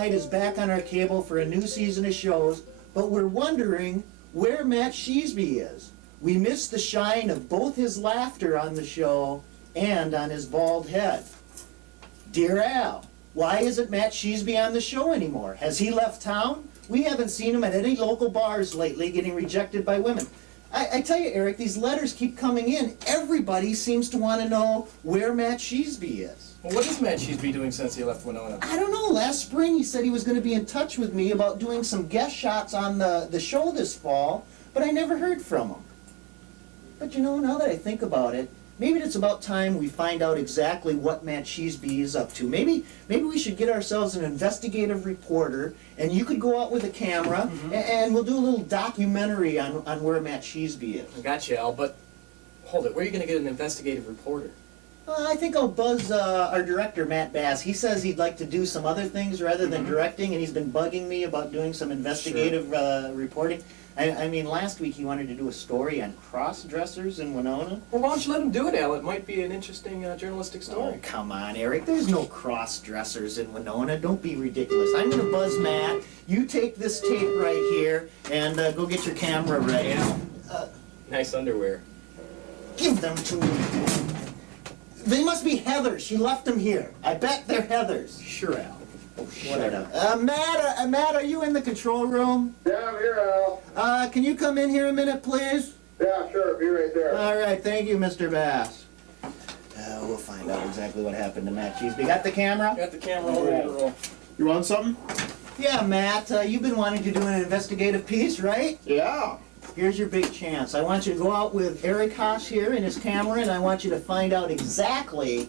Dynamite is back on our cable for a new season of shows, but we're wondering where Matt Sheesby is. We missed the shine of both his laughter on the show and on his bald head. Dear Al, why isn't Matt Sheesby on the show anymore? Has he left town? We haven't seen him at any local bars lately getting rejected by women. I tell you, Eric, these letters keep coming in. Everybody seems to want to know where Matt Sheesby is. Well, what is Matt Sheesby doing since he left Winona? I don't know. Last spring he said he was going to be in touch with me about doing some guest shots on the show this fall, but I never heard from him. But you know, now that I think about it, maybe it's about time we find out exactly what Matt Sheesby is up to. Maybe we should get ourselves an investigative reporter, and you could go out with a camera, and we'll do a little documentary on where Matt Sheesby is. I got you, Al, but hold it. Where are you going to get an investigative reporter? I think I'll buzz our director, Matt Bass. He says he'd like to do some other things rather than directing, and he's been bugging me about doing some investigative reporting. I mean, last week he wanted to do a story on cross-dressers in Winona. Well, why don't you let him do it, Al? It might be an interesting journalistic story. Oh, come on, Eric. There's no cross-dressers in Winona. Don't be ridiculous. I'm going to buzz Matt. You take this tape right here and go get your camera ready. Nice underwear. Give them to me. They must be Heathers. She left them here. I bet they're Heathers. Sure, Al. Oh, whatever. Matt, are you in the control room? Yeah, I'm here, Al. Can you come in here a minute, please? Yeah, sure, be right there. All right, thank you, Mr. Bass. We'll find out exactly what happened to Matt Sheesby. Got the camera? Got the camera all ready to roll. You want something? Yeah, Matt, you've been wanting to do an investigative piece, right? Yeah. Here's your big chance. I want you to go out with Eric Haas here and his camera, and I want you to find out exactly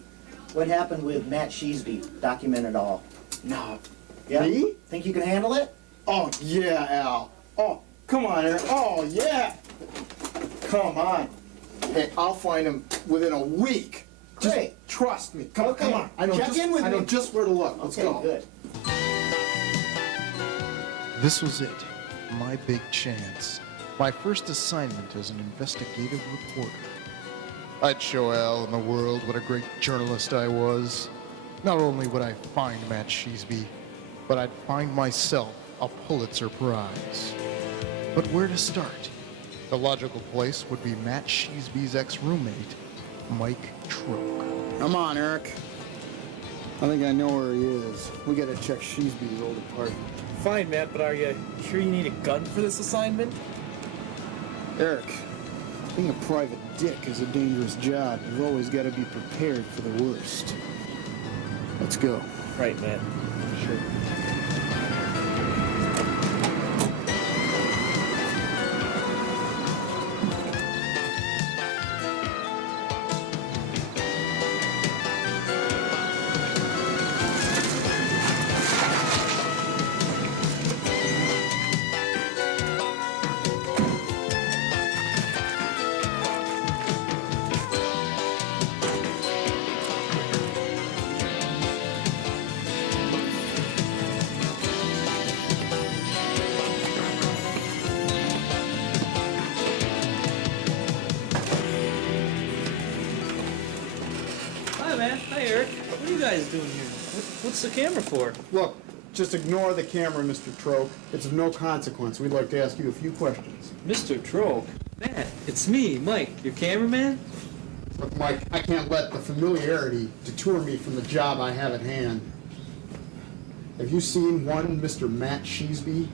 what happened with Matt Sheesby. Document it all. No. Yeah? Me? Think you can handle it? Oh, yeah, Al. Oh, come on, Eric. Oh, yeah. Come on. Hey, I'll find him within a week. Just Great. trust me. Come Okay. on. I know Check in with I know me. just where to look. Let's Okay, go. good. This was it, my big chance. My first assignment as an investigative reporter. I'd show Al and the world what a great journalist I was. Not only would I find Matt Sheesby, but I'd find myself a Pulitzer Prize. But where to start? The logical place would be Matt Sheesby's ex-roommate, Mike Troke. Come on, Eric. I think I know where he is. We gotta check Sheesby's old apartment. Fine, Matt, but are you sure you need a gun for this assignment? Eric, being a private dick is a dangerous job. You've always got to be prepared for the worst. Let's go. Right, Matt. Sure. Hi, man. Hi, Eric. What are you guys doing here? What's the camera for? Look, just ignore the camera, Mr. Troke. It's of no consequence. We'd like to ask you a few questions. Mr. Troke. Matt, it's me, Mike, your cameraman. Look, Mike, I can't let the familiarity detour me from the job I have at hand. Have you seen one Mr. Matt Sheesby?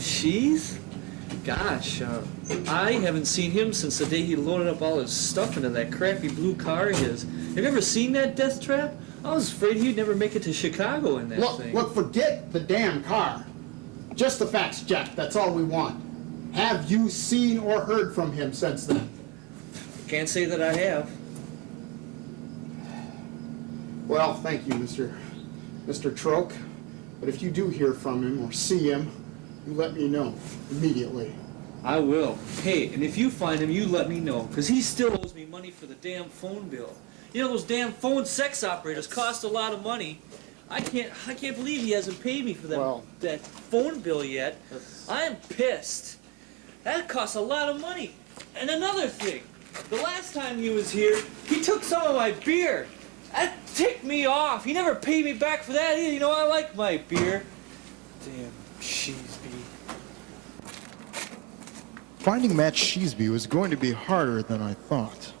She's? Gosh, I haven't seen him since the day he loaded up all his stuff into that crappy blue car of his. Have you ever seen that death trap? I was afraid he'd never make it to Chicago in that thing. Look, forget the damn car. Just the facts, Jack. That's all we want. Have you seen or heard from him since then? Can't say that I have. Well, thank you, Mr. Troke. But if you do hear from him or see him, you let me know immediately. I will. Hey, and if you find him, you let me know, because he still owes me money for the damn phone bill. You know, those damn phone sex operators cost a lot of money. I can't believe he hasn't paid me for that phone bill yet. I'm pissed. That costs a lot of money. And another thing, the last time he was here, he took some of my beer. That ticked me off. He never paid me back for that either. You know, I like my beer. Damn Sheesby. Finding Matt Sheesby was going to be harder than I thought,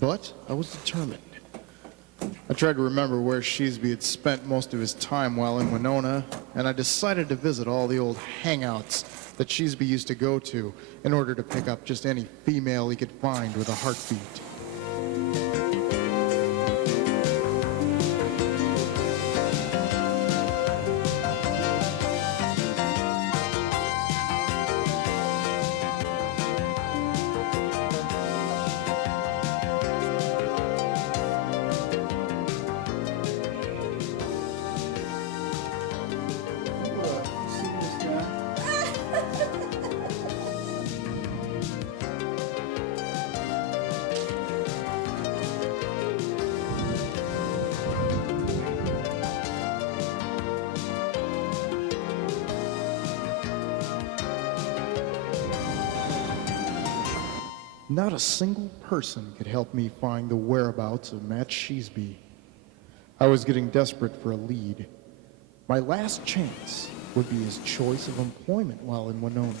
but I was determined. I tried to remember where Sheesby had spent most of his time while in Winona, and I decided to visit all the old hangouts that Sheesby used to go to in order to pick up just any female he could find with a heartbeat. Not a single person could help me find the whereabouts of Matt Sheesby. I was getting desperate for a lead. My last chance would be his choice of employment while in Winona.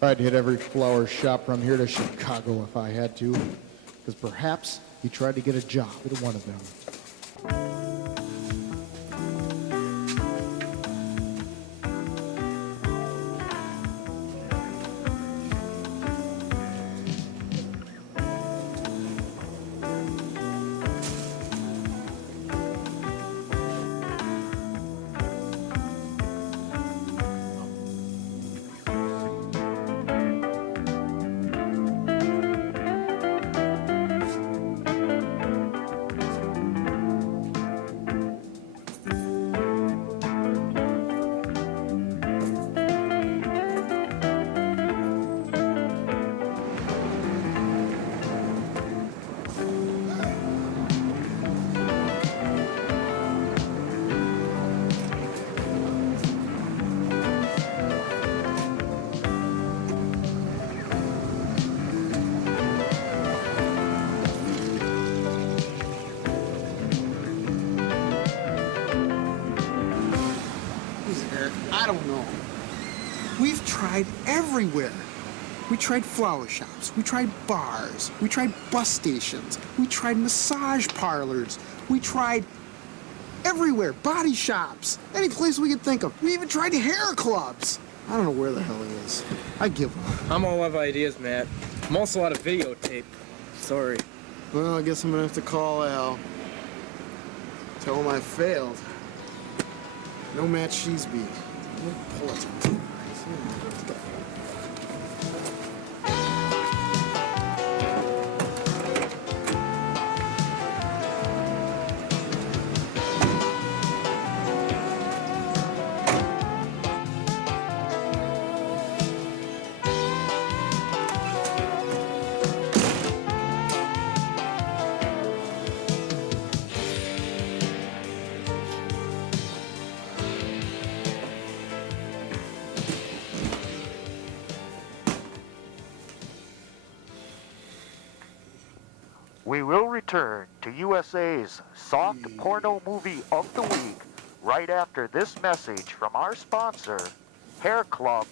I'd hit every flower shop from here to Chicago if I had to, because perhaps he tried to get a job at one of them. I don't know. We've tried everywhere. We tried flower shops. We tried bars. We tried bus stations. We tried massage parlors. We tried everywhere. Body shops. Any place we could think of. We even tried hair clubs. I don't know where the hell he is. I give up. I'm all out of ideas, Matt. I'm also out of videotape. Sorry. Well, I guess I'm gonna have to call Al. Tell him I failed. No Matt Sheesby. Pull it. We will return to USA's Soft Porno Movie of the Week right after this message from our sponsor, Hair Club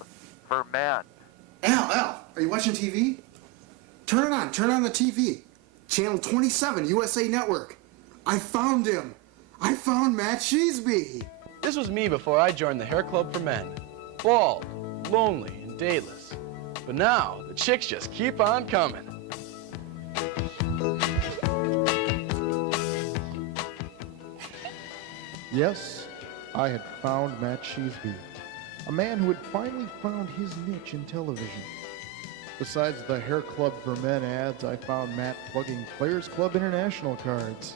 for Men. Al, are you watching TV? Turn it on. Turn on the TV. Channel 27, USA Network. I found him. I found Matt Sheesby. This was me before I joined the Hair Club for Men. Bald, lonely, and dateless. But now, the chicks just keep on coming. Yes, I had found Matt Sheesby, a man who had finally found his niche in television. Besides the Hair Club for Men ads, I found Matt plugging Players Club International cards.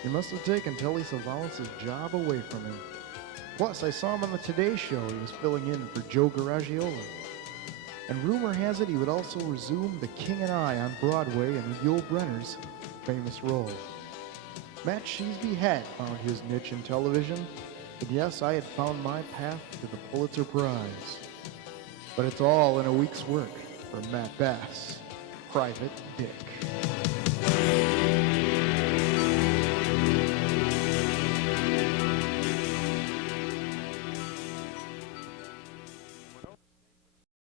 He must have taken Telly Savalas' job away from him. Plus, I saw him on the Today Show. He was filling in for Joe Garagiola. And rumor has it he would also resume The King and I on Broadway in Yul Brynner's famous role. Matt Sheesby had found his niche in television, and yes, I had found my path to the Pulitzer Prize. But it's all in a week's work for Matt Bass, Private Dick.